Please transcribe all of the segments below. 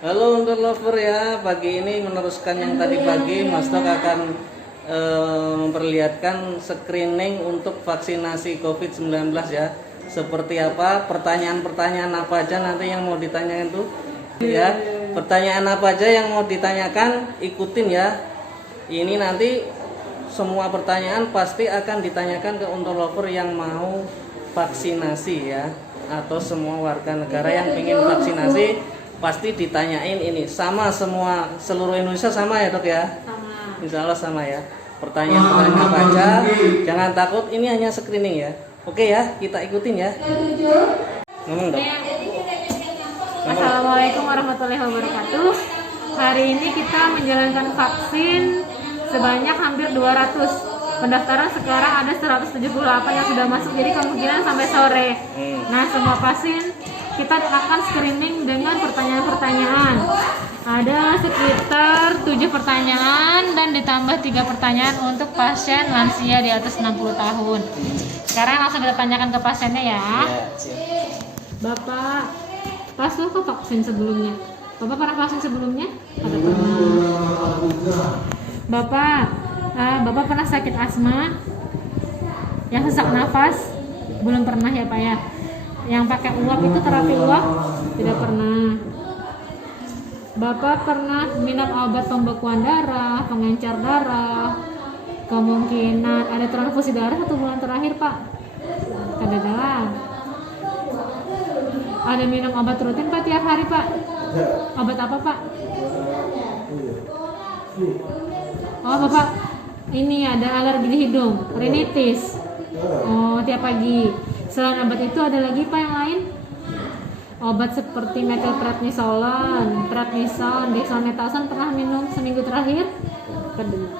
Halo untuk lover ya, pagi ini meneruskan yang tadi pagi, Mas Tok akan memperlihatkan screening untuk vaksinasi COVID-19 ya. Seperti apa, pertanyaan-pertanyaan apa aja nanti yang mau ditanyakan tuh ya. Pertanyaan apa aja yang mau ditanyakan, ikutin ya. Ini nanti semua pertanyaan pasti akan ditanyakan ke untuk lover yang mau vaksinasi ya. Atau semua warga negara yang ingin vaksinasi pasti ditanyain ini sama semua seluruh Indonesia sama ya dok ya? Sama. Insya Allah sama ya. Pertanyaan apa aja, jangan takut, ini hanya screening ya. Oke ya, kita ikutin ya. Ngomong dok. Assalamualaikum warahmatullahi wabarakatuh. Hari ini kita menjalankan vaksin sebanyak hampir 200. Pendaftaran sekarang ada 178 yang sudah masuk, jadi kemungkinan sampai sore. Nah, semua pasien kita akan screening dengan pertanyaan-pertanyaan. Ada sekitar 7 pertanyaan dan ditambah 3 pertanyaan untuk pasien lansia di atas 60 tahun. Sekarang langsung kita tanyakan ke pasiennya ya. Bapak, pas lu ke vaksin sebelumnya? Bapak pernah vaksin sebelumnya? Ada pernah. Bapak pernah sakit asma? Yang sesak nafas? Belum pernah ya Pak ya? Yang pakai uap itu terapi uap? Tidak pernah. Bapak pernah minum obat pembekuan darah, pengencer darah? Kemungkinan ada transfusi darah 1 bulan terakhir Pak? Kadang-kadang. Ada minum obat rutin Pak tiap hari Pak? Obat apa Pak? Oh Bapak, ini ada alergi di hidung, rinitis. Oh tiap pagi. Selain obat itu ada lagi Pak yang lain? Obat seperti metilprednisolon, prednison, dexamethasone pernah minum seminggu terakhir? Pernah.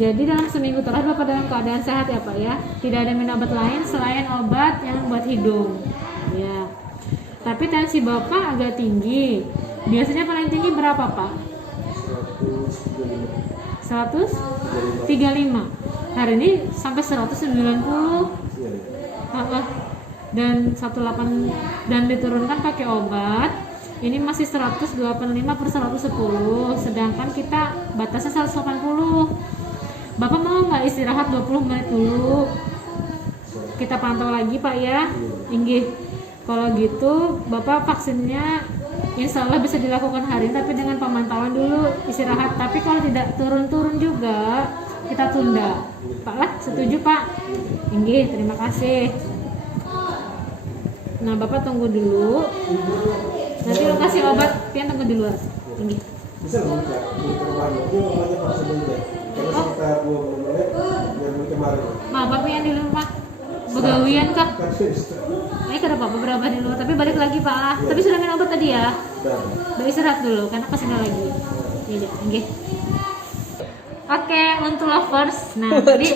Jadi dalam seminggu terakhir Bapak dalam keadaan sehat ya Pak ya? Tidak ada minum obat lain selain obat yang buat hidung. Ya. Tapi tensi Bapak agak tinggi. Biasanya paling tinggi berapa Pak? 135. Hari ini sampai 190. Dan 18 dan diturunkan pakai obat. Ini masih 125/110. Sedangkan kita batasnya 180. Bapak mau nggak istirahat 20 menit dulu? Kita pantau lagi Pak ya. Inggih. Kalau gitu Bapak vaksinnya insya Allah bisa dilakukan hari ini, tapi dengan pemantauan dulu, istirahat. Tapi kalau tidak turun-turun juga kita tunda. Pak lah, setuju Pak? Inggih, terima kasih. Nah Bapak tunggu dulu. Nanti lo kasih obat, pian tunggu di luar. Inggih. Bisa nggak di perumahan itu namanya vaksin aja karena sekitar 20 menit yang kemarin. Maaf Bapak yang di luar Pak. Begawian kah? Ini kenapa beberapa di luar, tapi balik lagi Pak. Tapi sudah minum obat tadi ya? Udah istirahat dulu, karena kesini lagi. Iya, oke. Oke, untuk lovers. Nah, tadi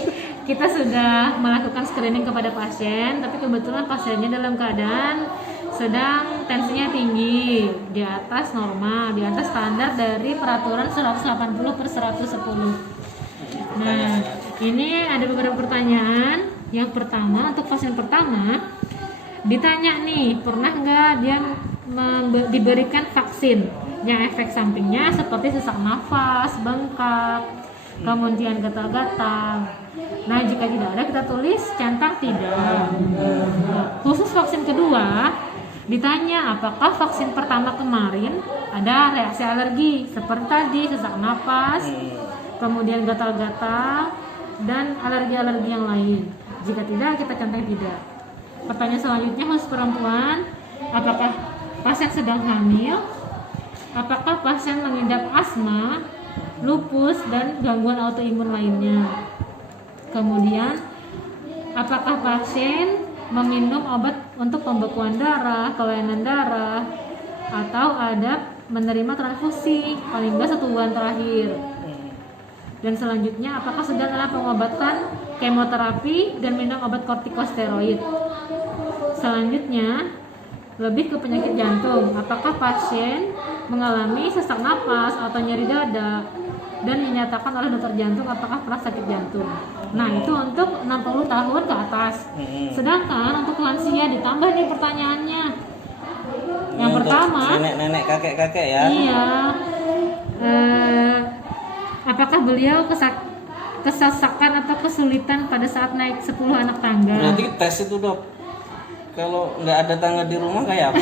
kita sudah melakukan screening kepada pasien, tapi kebetulan pasiennya dalam keadaan sedang tensinya tinggi, di atas normal, di atas standar dari peraturan 180/110. Nah, ini ada beberapa pertanyaan. Yang pertama, untuk pasien pertama ditanya nih, pernah nggak dia diberikan vaksin yang efek sampingnya seperti sesak nafas, bengkak, kemudian gatal-gatal. Nah jika tidak ada, kita tulis centang tidak. Khusus vaksin kedua ditanya, apakah vaksin pertama kemarin ada reaksi alergi seperti tadi sesak nafas, kemudian gatal-gatal, dan alergi-alergi yang lain. Jika tidak, kita centang tidak. Pertanyaan selanjutnya, khusus perempuan, apakah pasien sedang hamil, apakah pasien mengidap asma, lupus, dan gangguan autoimun lainnya. Kemudian, apakah pasien meminum obat untuk pembekuan darah, kelainan darah, atau ada menerima transfusi paling nggak 1 bulan terakhir. Dan selanjutnya, apakah sedang dalam pengobatan kemoterapi dan minum obat kortikosteroid. Selanjutnya, lebih ke penyakit jantung. Apakah pasien mengalami sesak napas atau nyeri dada dan dinyatakan oleh dokter jantung apakah pernah sakit jantung. Nah, itu untuk 60 tahun ke atas. Sedangkan untuk lansia ditambah nih pertanyaannya. Yang Untuk pertama, nenek-nenek, kakek-kakek ya. iya. Apakah beliau kesasakan atau kesulitan pada saat naik 10 anak tangga? Berarti tes itu, Dok. Kalau nggak ada tangga di rumah kayak apa?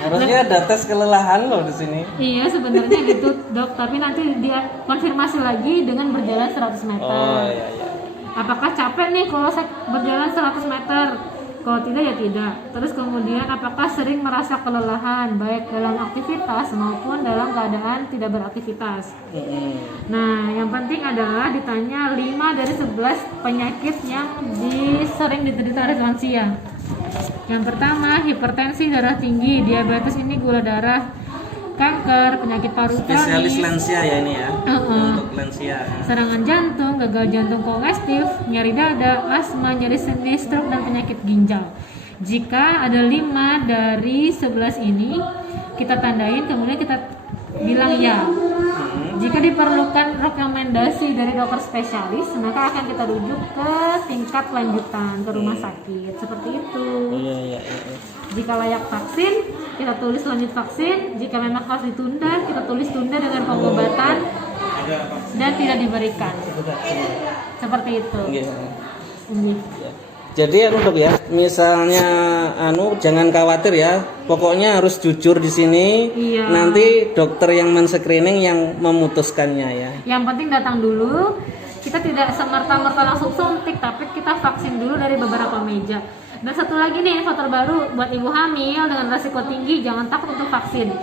Harusnya ada tes kelelahan loh di sini. Iya sebenarnya gitu dok, tapi nanti dia konfirmasi lagi dengan berjalan 100 meter. Oh iya iya. Apakah capek nih kalau saya berjalan 100 meter? Kalau tidak ya tidak. Terus kemudian apakah sering merasa kelelahan baik dalam aktivitas maupun dalam keadaan tidak beraktivitas? Nah yang penting adalah ditanya 5 dari 11 penyakit yang sering diderita oleh lansia. Yang pertama hipertensi, darah tinggi, diabetes ini gula darah, kanker, penyakit paru Spesialis kronis, lansia ya ini ya. Untuk lansia. serangan jantung, gagal jantung kongestif, nyeri dada, asma, nyeri sendi, stroke, dan penyakit ginjal. Jika ada 5 dari 11 ini kita tandain, kemudian kita bilang ya. Jika diperlukan rekomendasi dari dokter spesialis, maka akan kita rujuk ke tingkat lanjutan ke rumah sakit seperti itu. Iya. Jika layak vaksin, kita tulis lanjut vaksin. Jika memang harus ditunda, kita tulis tunda dengan pengobatan dan tidak diberikan. Seperti itu. Iya. Ini. Jadi Dok ya, misalnya jangan khawatir ya. Pokoknya harus jujur di sini. Iya. Nanti dokter yang men-screening yang memutuskannya ya. Yang penting datang dulu. Kita tidak semerta-merta langsung suntik, tapi kita vaksin dulu dari beberapa meja. Dan satu lagi nih info terbaru buat ibu hamil dengan resiko tinggi, jangan takut untuk vaksin.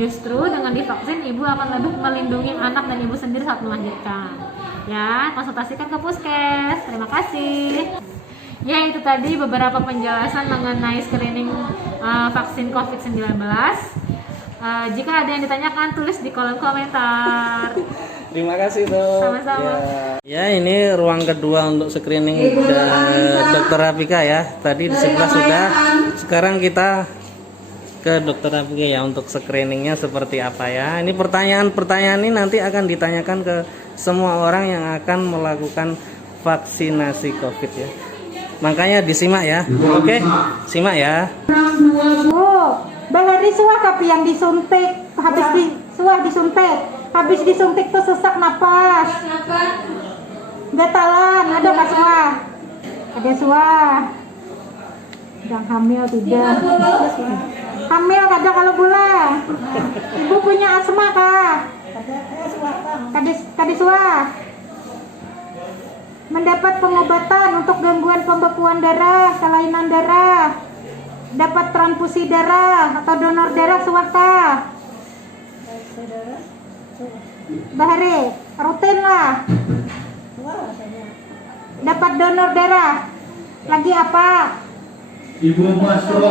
Justru dengan divaksin ibu akan lebih melindungi anak dan ibu sendiri saat melahirkan. Ya, konsultasikan ke puskes. Terima kasih. Ya itu tadi beberapa penjelasan mengenai screening vaksin COVID-19. Jika ada yang ditanyakan tulis di kolom komentar. Terima kasih Dok. Sama-sama. Ya ini ruang kedua untuk screening Dokter Rafika ya. Tadi di sebelah sudah. Sekarang kita ke Dokter Rafika ya untuk screeningnya seperti apa ya. Ini pertanyaan-pertanyaan ini nanti akan ditanyakan ke semua orang yang akan melakukan vaksinasi COVID ya. Makanya disimak ya. Oke, simak ya. Bahari suah tapi yang disuntik habis disuntik tuh sesak napas. Gatalan, ada nggak suah? Ada suah. Yang hamil tidak. Hamil kadang kalau bulan. Ibu punya asma kah? Kadis suah. Mendapat pengobatan untuk gangguan pembekuan darah, kelainan darah, dapat transfusi darah atau donor darah suaka. Bahari, rutin lah. Dapat donor darah. Lagi apa? Ibu Masro.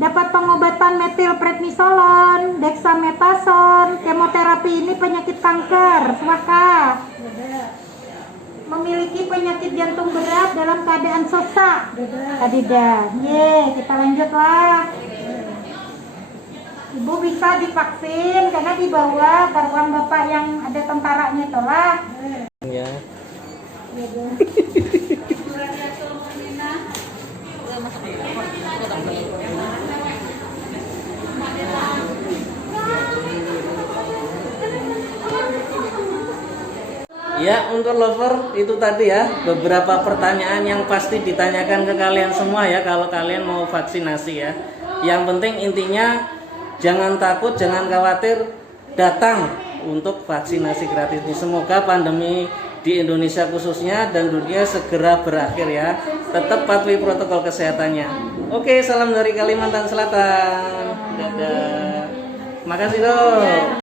Dapat pengobatan metilprednisolon, dexamethasone, kemoterapi ini penyakit kanker, suaka. Memiliki penyakit jantung berat dalam keadaan sesak. Tidak. Kita lanjutlah. Ibu bisa divaksin karena dibawa ke ruang bapak yang ada tentaranya itulah. Ya. Ya untuk lover itu tadi ya beberapa pertanyaan yang pasti ditanyakan ke kalian semua ya kalau kalian mau vaksinasi ya. Yang penting intinya jangan takut, jangan khawatir, datang untuk vaksinasi gratis ini. Semoga pandemi di Indonesia khususnya dan dunia segera berakhir ya. Tetap patuhi protokol kesehatannya. Oke, salam dari Kalimantan Selatan. Dadah. Makasih Dok.